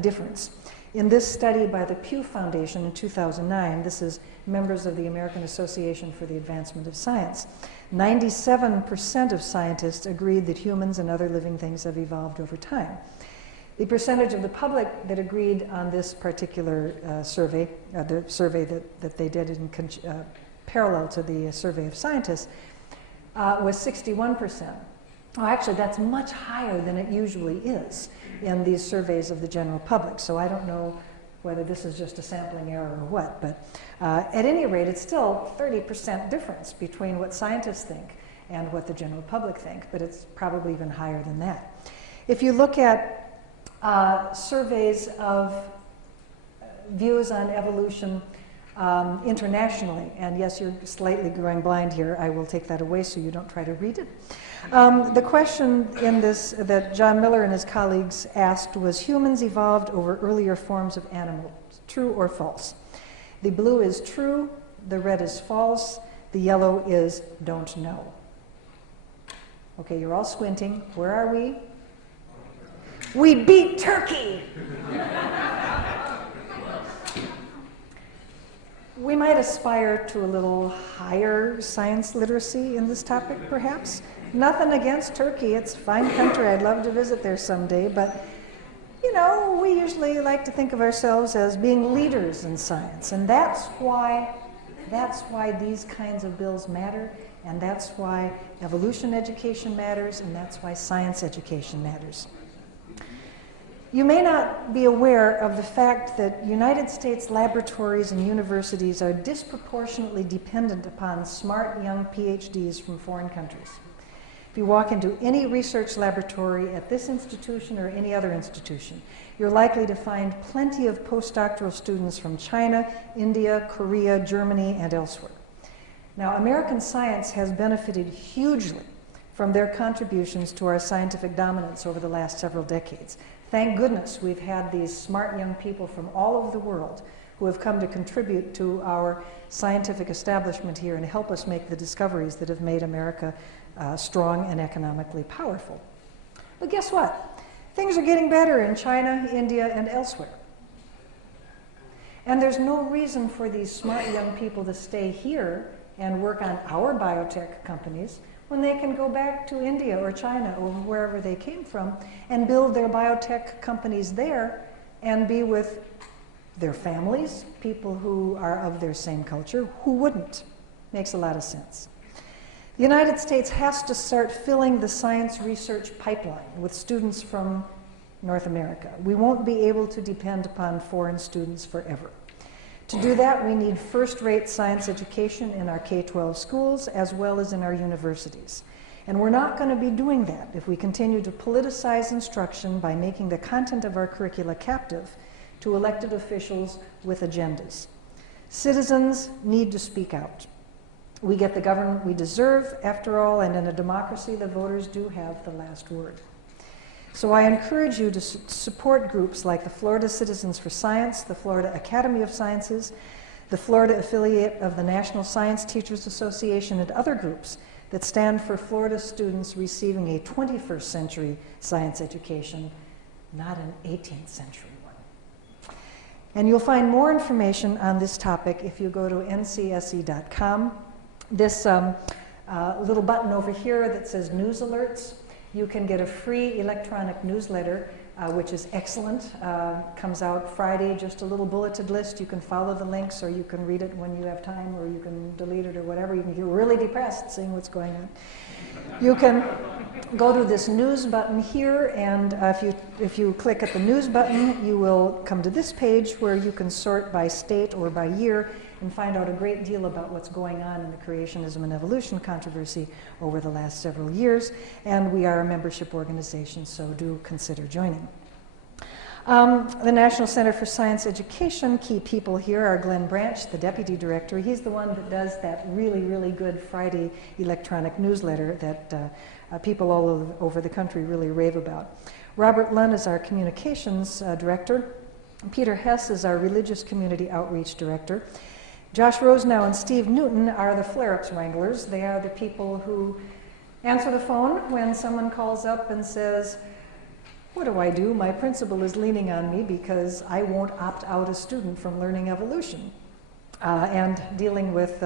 difference. In this study by the Pew Foundation in 2009, this is members of the American Association for the Advancement of Science, 97% of scientists agreed that humans and other living things have evolved over time. The percentage of the public that agreed on this particular survey, the survey that they did in parallel to the survey of scientists, was 61%. Oh, actually, that's much higher than it usually is in these surveys of the general public. So I don't know whether this is just a sampling error or what, but at any rate, it's still 30% difference between what scientists think and what the general public think, but it's probably even higher than that. If you look at surveys of views on evolution internationally, and yes, you're slightly growing blind here. I will take that away so you don't try to read it. The question in this that John Miller and his colleagues asked was, humans evolved over earlier forms of animals, true or false? The blue is true, the red is false, the yellow is don't know. Okay, you're all squinting. Where are we? We beat Turkey! We might aspire to a little higher science literacy in this topic, perhaps. Nothing against Turkey. It's a fine country. I'd love to visit there someday. But, you know, we usually like to think of ourselves as being leaders in science. And that's why these kinds of bills matter. And that's why evolution education matters. And that's why science education matters. You may not be aware of the fact that United States laboratories and universities are disproportionately dependent upon smart young PhDs from foreign countries. If you walk into any research laboratory at this institution or any other institution, you're likely to find plenty of postdoctoral students from China, India, Korea, Germany, and elsewhere. Now, American science has benefited hugely from their contributions to our scientific dominance over the last several decades. Thank goodness we've had these smart young people from all over the world who have come to contribute to our scientific establishment here and help us make the discoveries that have made America strong and economically powerful. But guess what? Things are getting better in China, India, and elsewhere. And there's no reason for these smart young people to stay here and work on our biotech companies when they can go back to India or China or wherever they came from and build their biotech companies there and be with their families, people who are of their same culture. Who wouldn't? Makes a lot of sense. The United States has to start filling the science research pipeline with students from North America. We won't be able to depend upon foreign students forever. To do that, we need first-rate science education in our K-12 schools as well as in our universities. And we're not going to be doing that if we continue to politicize instruction by making the content of our curricula captive to elected officials with agendas. Citizens need to speak out. We get the government we deserve, after all, and in a democracy, the voters do have the last word. So I encourage you to support groups like the Florida Citizens for Science, the Florida Academy of Sciences, the Florida affiliate of the National Science Teachers Association, and other groups that stand for Florida students receiving a 21st century science education, not an 18th century one. And you'll find more information on this topic if you go to ncse.com. This little button over here that says News Alerts, you can get a free electronic newsletter, which is excellent. Comes out Friday, just a little bulleted list. You can follow the links, or you can read it when you have time, or you can delete it or whatever. You can get really depressed seeing what's going on. You can go to this news button here, and if you click at the news button, you will come to this page where you can sort by state or by year and find out a great deal about what's going on in the creationism and evolution controversy over the last several years. And we are a membership organization, so do consider joining. The National Center for Science Education, key people here are Glenn Branch, the deputy director. He's the one that does that really, really good Friday electronic newsletter that people all over the country really rave about. Robert Lunn is our communications director. Peter Hess is our religious community outreach director. Josh Rosenow and Steve Newton are the flare-ups wranglers. They are the people who answer the phone when someone calls up and says, what do I do? My principal is leaning on me because I won't opt out a student from learning evolution. And dealing with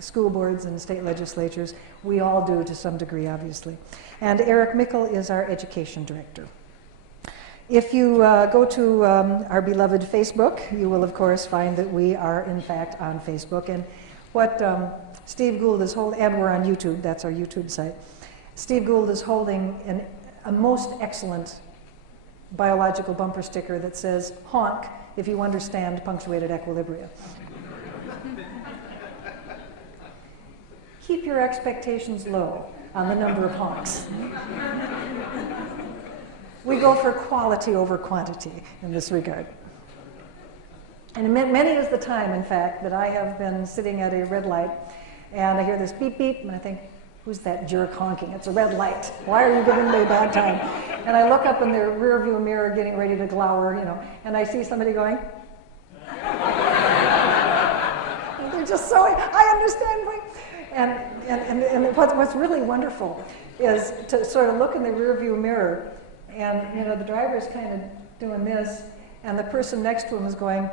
school boards and state legislatures, we all do to some degree, obviously. And Eric Mickel is our education director. If you go to our beloved Facebook, you will of course find that we are in fact on Facebook. And what Steve Gould is holding, and we're on YouTube, that's our YouTube site. Steve Gould is holding a most excellent biological bumper sticker that says, honk if you understand punctuated equilibria. Keep your expectations low on the number of honks. We go for quality over quantity in this regard. And many is the time, in fact, that I have been sitting at a red light and I hear this beep beep and I think, who's that jerk honking? It's a red light. Why are you giving me a bad time? And I look up in the rear view mirror getting ready to glower, and I see somebody going. They're just so, I understand. And what's really wonderful is to sort of look in the rear view mirror and, the driver's kind of doing this and the person next to him is going.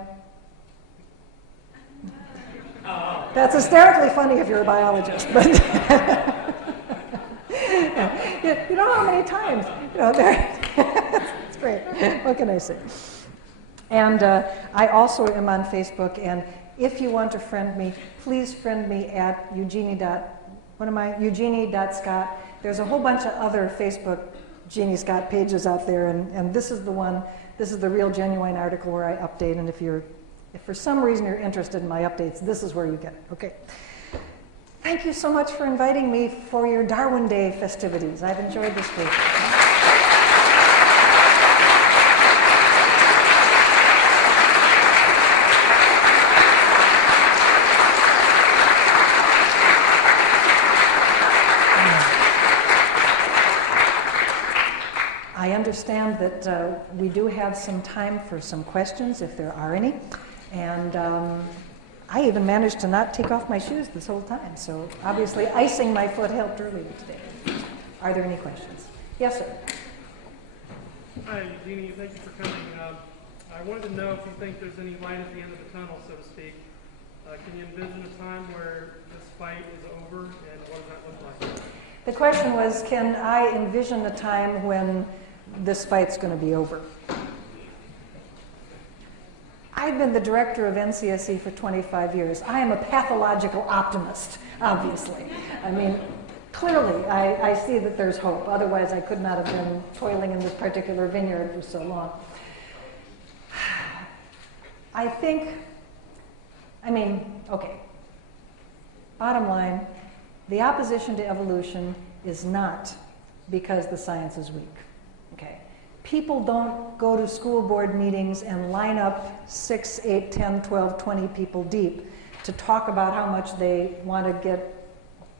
That's hysterically funny if you're a biologist, but you don't know how many times, it's great. What can I say? And I also am on Facebook, and if you want to friend me, please friend me at Eugenie.Scott. There's a whole bunch of other Facebook Genie Scott pages out there, and this is the one, this is the real genuine article where I update, and if for some reason you're interested in my updates, this is where you get it, okay? Thank you so much for inviting me for your Darwin Day festivities. I've enjoyed this week. I understand that we do have some time for some questions, if there are any. And I even managed to not take off my shoes this whole time. So obviously icing my foot helped earlier today. Are there any questions? Yes, sir. Hi, Jeannie. Thank you for coming. I wanted to know if you think there's any light at the end of the tunnel, so to speak. Can you envision a time where this fight is over, and what does that look like? The question was, can I envision a time when this fight's going to be over? I've been the director of NCSE for 25 years. I am a pathological optimist, obviously. I mean, clearly, I see that there's hope. Otherwise, I could not have been toiling in this particular vineyard for so long. Okay. Bottom line, the opposition to evolution is not because the science is weak. Okay. People don't go to school board meetings and line up 6, 8, 10, 12, 20 people deep to talk about how much they want to get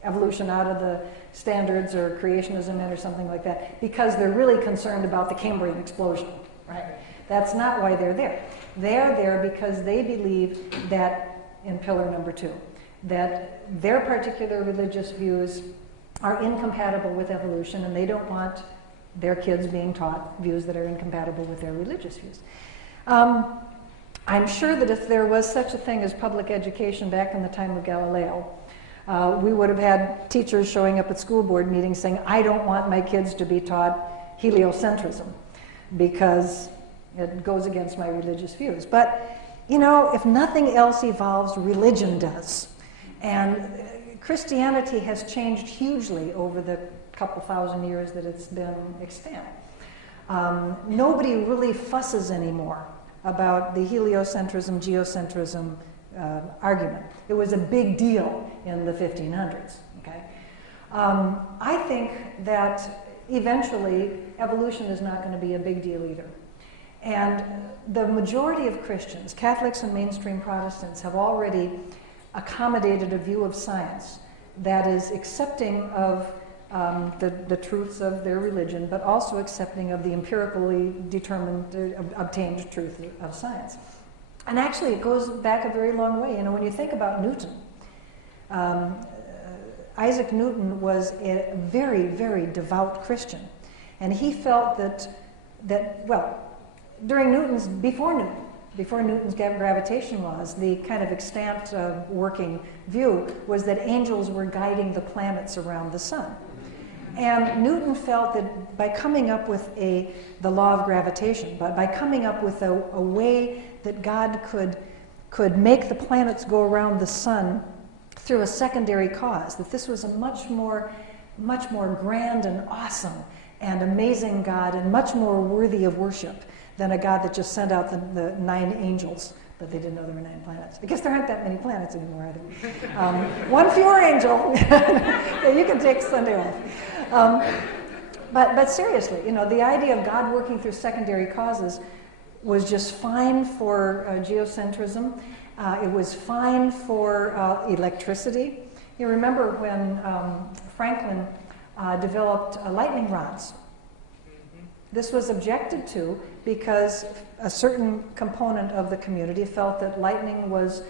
evolution out of the standards or creationism in or something like that because they're really concerned about the Cambrian explosion, right? That's not why they're there. They're there because they believe that, in pillar number 2, that their particular religious views are incompatible with evolution and they don't want their kids being taught views that are incompatible with their religious views. I'm sure that if there was such a thing as public education back in the time of Galileo, we would have had teachers showing up at school board meetings saying, I don't want my kids to be taught heliocentrism because it goes against my religious views. But, if nothing else evolves, religion does. And Christianity has changed hugely over the couple thousand years that it's been extant. Nobody really fusses anymore about the heliocentrism, geocentrism argument. It was a big deal in the 1500s. Okay? I think that eventually evolution is not going to be a big deal either. And the majority of Christians, Catholics and mainstream Protestants, have already accommodated a view of science that is accepting of the truths of their religion, but also accepting of the empirically determined, obtained truth of science. And actually, it goes back a very long way. When you think about Newton, Isaac Newton was a very, very devout Christian. And he felt that well, before Newton's gravitation laws, the kind of extant working view was that angels were guiding the planets around the sun. And Newton felt that by coming up with the law of gravitation, but by coming up with a way that God could make the planets go around the sun through a secondary cause, that this was a much more grand and awesome and amazing God and much more worthy of worship than a God that just sent out the 9 angels, but they didn't know there were 9 planets. I guess there aren't that many planets anymore either. One fewer angel. Yeah, you can take Sunday off. But seriously, the idea of God working through secondary causes was just fine for geocentrism. It was fine for electricity. You remember when Franklin developed lightning rods. This was objected to because a certain component of the community felt that lightning was,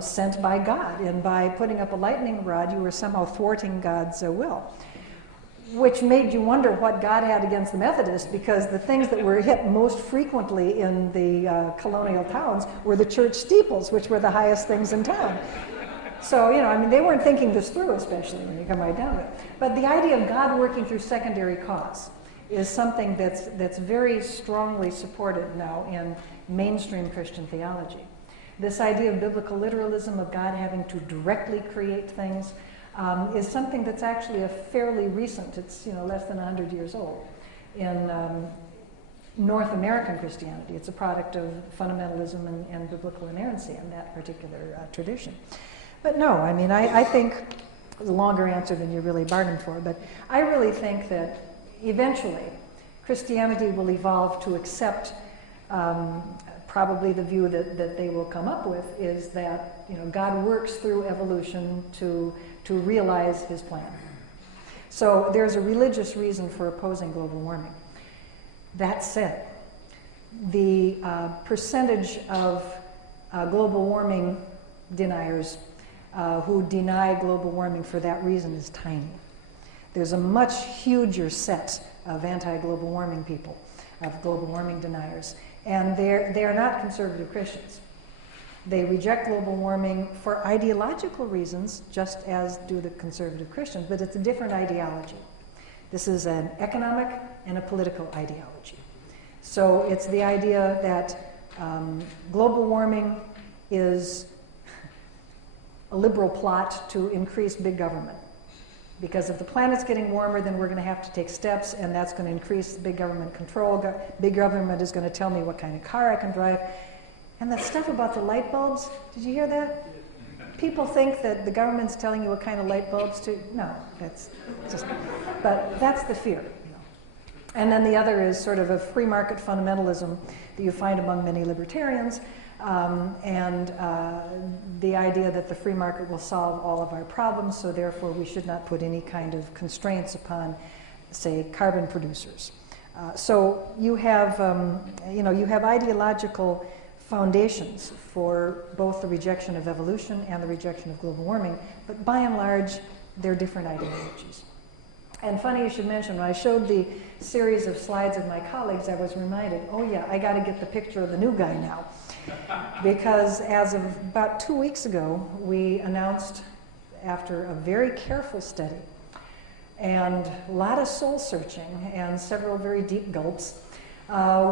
sent by God, and by putting up a lightning rod, you were somehow thwarting God's will. Which made you wonder what God had against the Methodists, because the things that were hit most frequently in the colonial towns were the church steeples, which were the highest things in town. So, they weren't thinking this through, especially when you come right down to it. But the idea of God working through secondary cause is something that's very strongly supported now in mainstream Christian theology. This idea of biblical literalism, of God having to directly create things, is something that's actually a fairly recent, it's less than 100 years old, in North American Christianity. It's a product of fundamentalism and biblical inerrancy in that particular tradition. But no, I think, it's a longer answer than you really bargained for, but I really think that eventually Christianity will evolve to accept probably the view that they will come up with is that God works through evolution to realize his plan. So there's a religious reason for opposing global warming. That said, the percentage of global warming deniers who deny global warming for that reason is tiny. There's a much huger set of anti-global warming people, of global warming deniers, and they are not conservative Christians. They reject global warming for ideological reasons, just as do the conservative Christians, but it's a different ideology. This is an economic and a political ideology. So it's the idea that global warming is a liberal plot to increase big government. Because if the planet's getting warmer, then we're going to have to take steps, and that's going to increase big government control. Big government is going to tell me what kind of car I can drive. And that stuff about the light bulbs, did you hear that? People think that the government's telling you what kind of light bulbs to... No, that's just... But that's the fear. And then the other is sort of a free market fundamentalism that you find among many libertarians, and the idea that the free market will solve all of our problems, so therefore we should not put any kind of constraints upon, say, carbon producers. So you have, you have ideological foundations for both the rejection of evolution and the rejection of global warming, but by and large, they're different ideologies. And funny you should mention, when I showed the series of slides of my colleagues, I was reminded, oh yeah, I got to get the picture of the new guy now. Because as of about 2 weeks ago, we announced, after a very careful study and a lot of soul searching and several very deep gulps,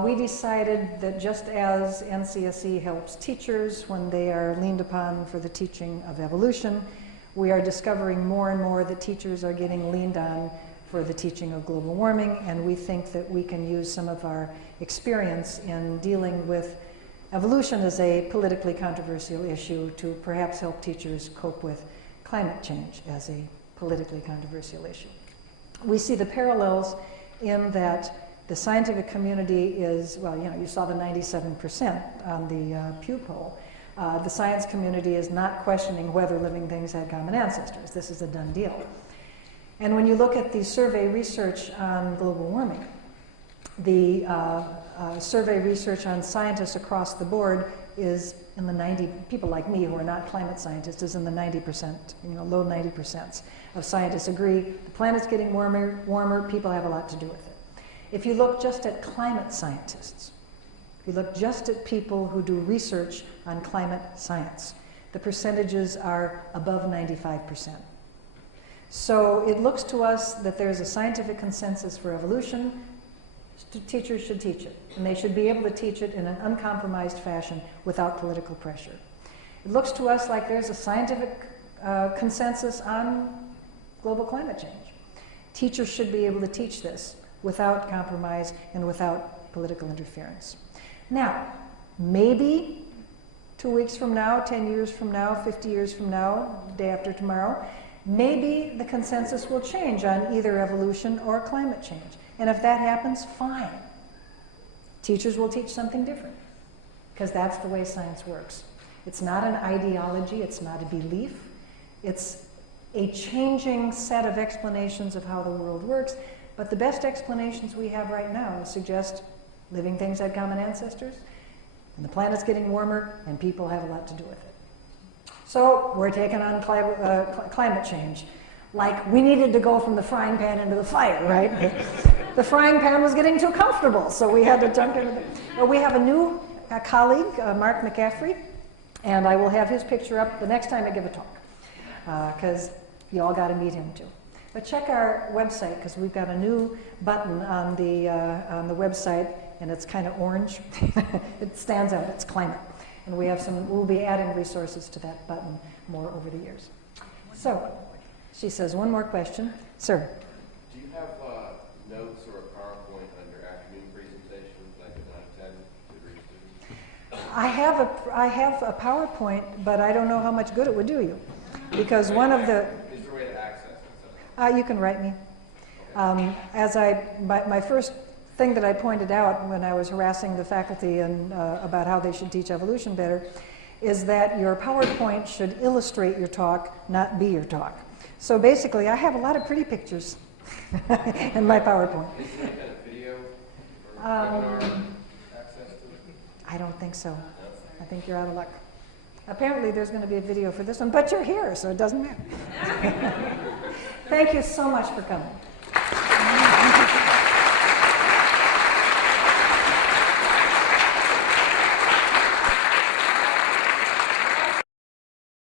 we decided that just as NCSE helps teachers when they are leaned upon for the teaching of evolution, we are discovering more and more that teachers are getting leaned on for the teaching of global warming, and we think that we can use some of our experience in dealing with evolution as a politically controversial issue to perhaps help teachers cope with climate change as a politically controversial issue. We see the parallels in that the scientific community is, well, you saw the 97% on the Pew poll. The science community is not questioning whether living things had common ancestors. This is a done deal. And when you look at the survey research on global warming, the survey research on scientists across the board is in the 90, people like me who are not climate scientists, is in the 90%, low 90% of scientists agree the planet's getting warmer, people have a lot to do with it. If you look just at climate scientists, if you look just at people who do research on climate science, the percentages are above 95%. So it looks to us that there's a scientific consensus for evolution. Teachers should teach it, and they should be able to teach it in an uncompromised fashion without political pressure. It looks to us like there's a scientific consensus on global climate change. Teachers should be able to teach this without compromise and without political interference. Now, maybe 2 weeks from now, 10 years from now, 50 years from now, day after tomorrow, maybe the consensus will change on either evolution or climate change. And if that happens, fine. Teachers will teach something different, because that's the way science works. It's not an ideology, it's not a belief, it's a changing set of explanations of how the world works, but the best explanations we have right now suggest living things had common ancestors, and the planet's getting warmer, and people have a lot to do with it. So we're taking on climate change. Like we needed to go from the frying pan into the fire, right? The frying pan was getting too comfortable, so we had to jump into the... We have a new colleague, Mark McCaffrey, and I will have his picture up the next time I give a talk, because you all got to meet him too. But check our website, because we've got a new button on the website, and it's kind of orange. It stands out, it's climate. And we have we'll be adding resources to that button more over the years. So, she says, one more question. Sir? Do you have notes or a PowerPoint on your afternoon presentations that I could attend to read students? I have a PowerPoint, but I don't know how much good it would do you. Because one of the... Is there a way to access it? You can write me. My first thing that I pointed out when I was harassing the faculty and about how they should teach evolution better is that your PowerPoint should illustrate your talk, not be your talk. So basically, I have a lot of pretty pictures in my PowerPoint. Is there any kind of video or webinar access to it? I don't think so. I think you're out of luck. Apparently, there's going to be a video for this one, but you're here, so it doesn't matter. Thank you so much for coming.